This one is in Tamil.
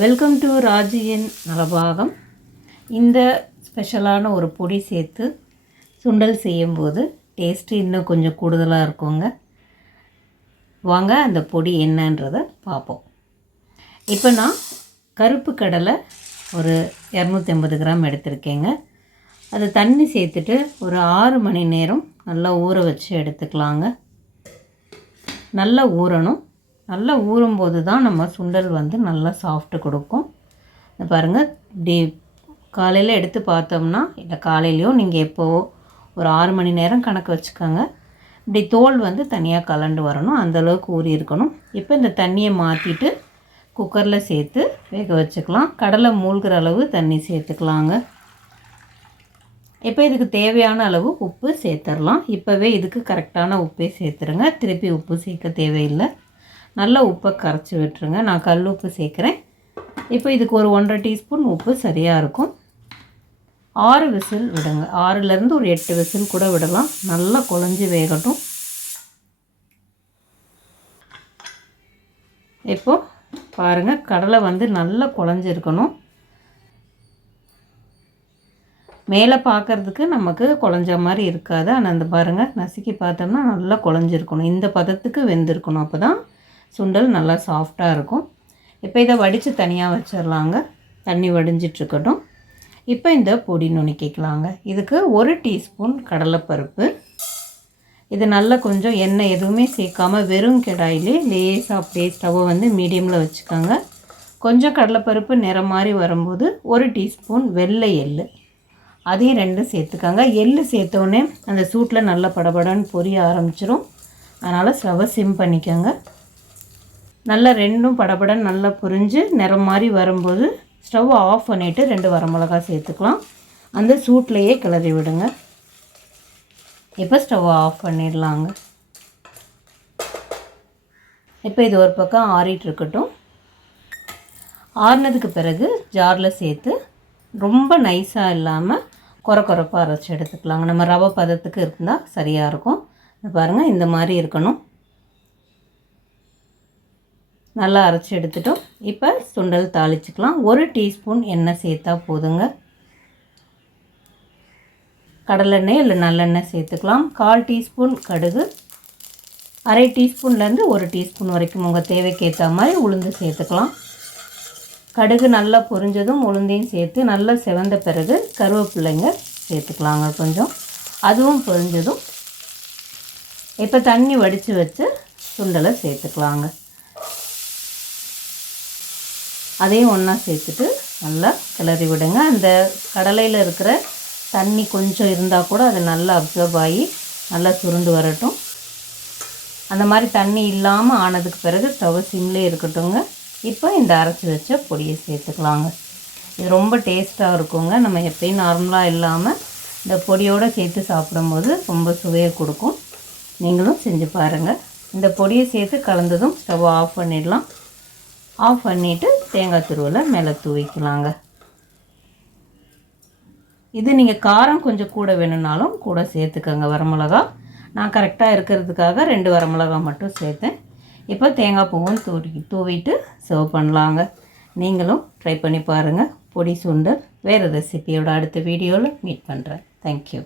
Welcome to ராஜியின் Nalabagam. இந்த ஸ்பெஷலான ஒரு பொடி சேர்த்து சுண்டல் செய்யும்போது டேஸ்ட்டு இன்னும் கொஞ்சம் கூடுதலாக இருக்குங்க. வாங்க அந்த பொடி என்னன்றதை பார்ப்போம். இப்போ நான் கருப்பு கடலை ஒரு இரநூத்தி ஐம்பது கிராம் எடுத்திருக்கேங்க. அது தண்ணி சேர்த்துட்டு ஒரு ஆறு மணி நேரம் நல்லா ஊற வச்சு எடுத்துக்கலாங்க. நல்லா ஊறணும். நல்லா ஊறும்போது தான் நம்ம சுண்டல் வந்து நல்லா சாஃப்ட்டு கொடுக்கும். பாருங்கள் இப்படி காலையில் எடுத்து பார்த்தோம்னா இல்லை காலையிலையோ நீங்கள் எப்போவோ ஒரு ஆறு மணி நேரம் கணக்கு வச்சுக்கோங்க. இப்படி தோல் வந்து தனியாக கலண்டு வரணும் அந்தளவுக்கு ஊறி இருக்கணும். இப்போ இந்த தண்ணியை மாற்றிட்டு குக்கரில் சேர்த்து வேக வச்சுக்கலாம். கடலை மூழ்கிற அளவு தண்ணி சேர்த்துக்கலாங்க. இப்போ இதுக்கு தேவையான அளவு உப்பு சேர்த்துடலாம் இப்போவே இதுக்கு கரெக்டான உப்பே சேர்த்துருங்க. திருப்பி உப்பு சேர்க்க தேவையில்லை. நல்லா உப்பை கரைச்சி விட்டுருங்க. நான் கல் உப்பு சேர்க்குறேன். இப்போ இதுக்கு ஒரு ஒன்றரை டீஸ்பூன் உப்பு சரியாக இருக்கும். ஆறு விசில் விடுங்க. ஆறுலேருந்து ஒரு எட்டு விசில் கூட விடலாம். நல்லா குழஞ்சி வேகட்டும். இப்போது பாருங்கள் கடலை வந்து நல்லா குழஞ்சிருக்கணும். மேலே பார்க்குறதுக்கு நமக்கு குழஞ்ச மாதிரி இருக்காது. ஆனால் அந்த பாருங்கள் நசுக்கி பார்த்தோம்னா நல்லா குழஞ்சிருக்கணும். இந்த பதத்துக்கு வெந்திருக்கணும் அப்போ தான் சுண்டல் நல்லா சாஃப்டாக இருக்கும். இப்போ இதை வடித்து தனியாக வச்சிடலாங்க தண்ணி வடிஞ்சிட்ருக்கட்டும் இப்போ இந்த பொடி நுணுக்கிக்கலாங்க. இதுக்கு ஒரு டீஸ்பூன் கடலைப்பருப்பு. இது நல்லா கொஞ்சம் எண்ணெய் எதுவுமே சேர்க்காம வெறும் கிடாயிலே லேசாக அப்படியே ஸ்டவ்வை வந்து மீடியமில் வச்சுக்கோங்க. கொஞ்சம் கடலைப்பருப்பு நிறம் மாதிரி வரும்போது ஒரு டீஸ்பூன் வெள்ளை எள்ளு. அதையும் ரெண்டும் சேர்த்துக்கோங்க. எள்ளு சேர்த்தோடனே அந்த சூட்டில் நல்லா படபடன்னு பொரிய ஆரம்பிச்சிரும். அதனால் ஸ்டவ்வை சிம் பண்ணிக்கோங்க. நல்லா ரெண்டும் படபடன்னு நல்லா புரிஞ்சு நிறம் மாதிரி வரும்போது ஸ்டவ் ஆஃப் பண்ணிவிட்டு ரெண்டு வரமிளகா சேர்த்துக்கலாம். அந்த சூட்லேயே கிளறி விடுங்க. இப்போ ஸ்டவ் ஆஃப் பண்ணிடலாங்க. இப்போ இது ஒரு பக்கம் ஆறிட்டுருக்கட்டும் ஆறினதுக்கு பிறகு ஜாரில் சேர்த்து ரொம்ப நைஸாக இல்லாமல் குறை குறைப்பாக அரைச்சி எடுத்துக்கலாங்க. நம்ம ரவை பதத்துக்கு இருந்தால் சரியாக இருக்கும். பாருங்கள் இந்த மாதிரி இருக்கணும். நல்லா அரைச்சி எடுத்துட்டோம். இப்போ சுண்டல் தாளிச்சிக்கலாம். ஒரு டீஸ்பூன் எண்ணெய் சேர்த்தா போதுங்க. கடலெண்ணெய் இல்லை நல்லெண்ணெய் சேர்த்துக்கலாம். கால் டீஸ்பூன் கடுகு. அரை டீஸ்பூன்லேருந்து ஒரு டீஸ்பூன் வரைக்கும் உங்கள் தேவைக்கேற்ற மாதிரி உளுந்து சேர்த்துக்கலாம். கடுகு நல்லா பொரிஞ்சதும் உளுந்தையும் சேர்த்து நல்லா செவந்த பிறகு கருவேப்பிள்ளைங்க சேர்த்துக்கலாங்க கொஞ்சம். அதுவும் பொரிஞ்சதும். இப்போ தண்ணி வடித்து வச்சு சுண்டலை சேர்த்துக்கலாங்க. அதையும் ஒன்றா சேர்த்துட்டு நல்லா கிளறி விடுங்க. அந்த கடலையில் இருக்கிற தண்ணி கொஞ்சம் இருந்தால் கூட அது நல்லா அப்சர்வ் ஆகி நல்லா சுருண்டு வரட்டும். அந்த மாதிரி தண்ணி இல்லாமல் ஆனதுக்கு பிறகு ஸ்டவ் சிம்லே இருக்கட்டுங்க இப்போ இந்த அரைச்சி வச்ச பொடியை சேர்த்துக்கலாங்க. இது ரொம்ப டேஸ்ட்டாக இருக்குங்க. நம்ம எப்பயும் நார்மலாக இல்லாமல் இந்த பொடியோடு சேர்த்து சாப்பிடும்போது ரொம்ப சுவையை கொடுக்கும். நீங்களும் செஞ்சு பாருங்கள் இந்த பொடியை சேர்த்து கலந்ததும் ஸ்டவ் ஆஃப் பண்ணிடலாம். ஆஃப் பண்ணிவிட்டு தேங்காய் துருவலை மேலே தூவிக்கலாங்க. இது நீங்கள் காரம் கொஞ்சம் கூட வேணும்னாலும் கூட சேர்த்துக்கோங்க வரமிளகா. நான் கரெக்டாக இருக்கிறதுக்காக ரெண்டு வரமிளகா மட்டும் சேர்த்தேன். இப்போ தேங்காய் பூவும் தூவி தூவிட்டு சர்வ் பண்ணலாங்க. நீங்களும் ட்ரை பண்ணி பாருங்கள் பொடி சுண்டல் வேறு ரெசிபியோட அடுத்த வீடியோவில் மீட் பண்ணுறேன் தேங்க்யூ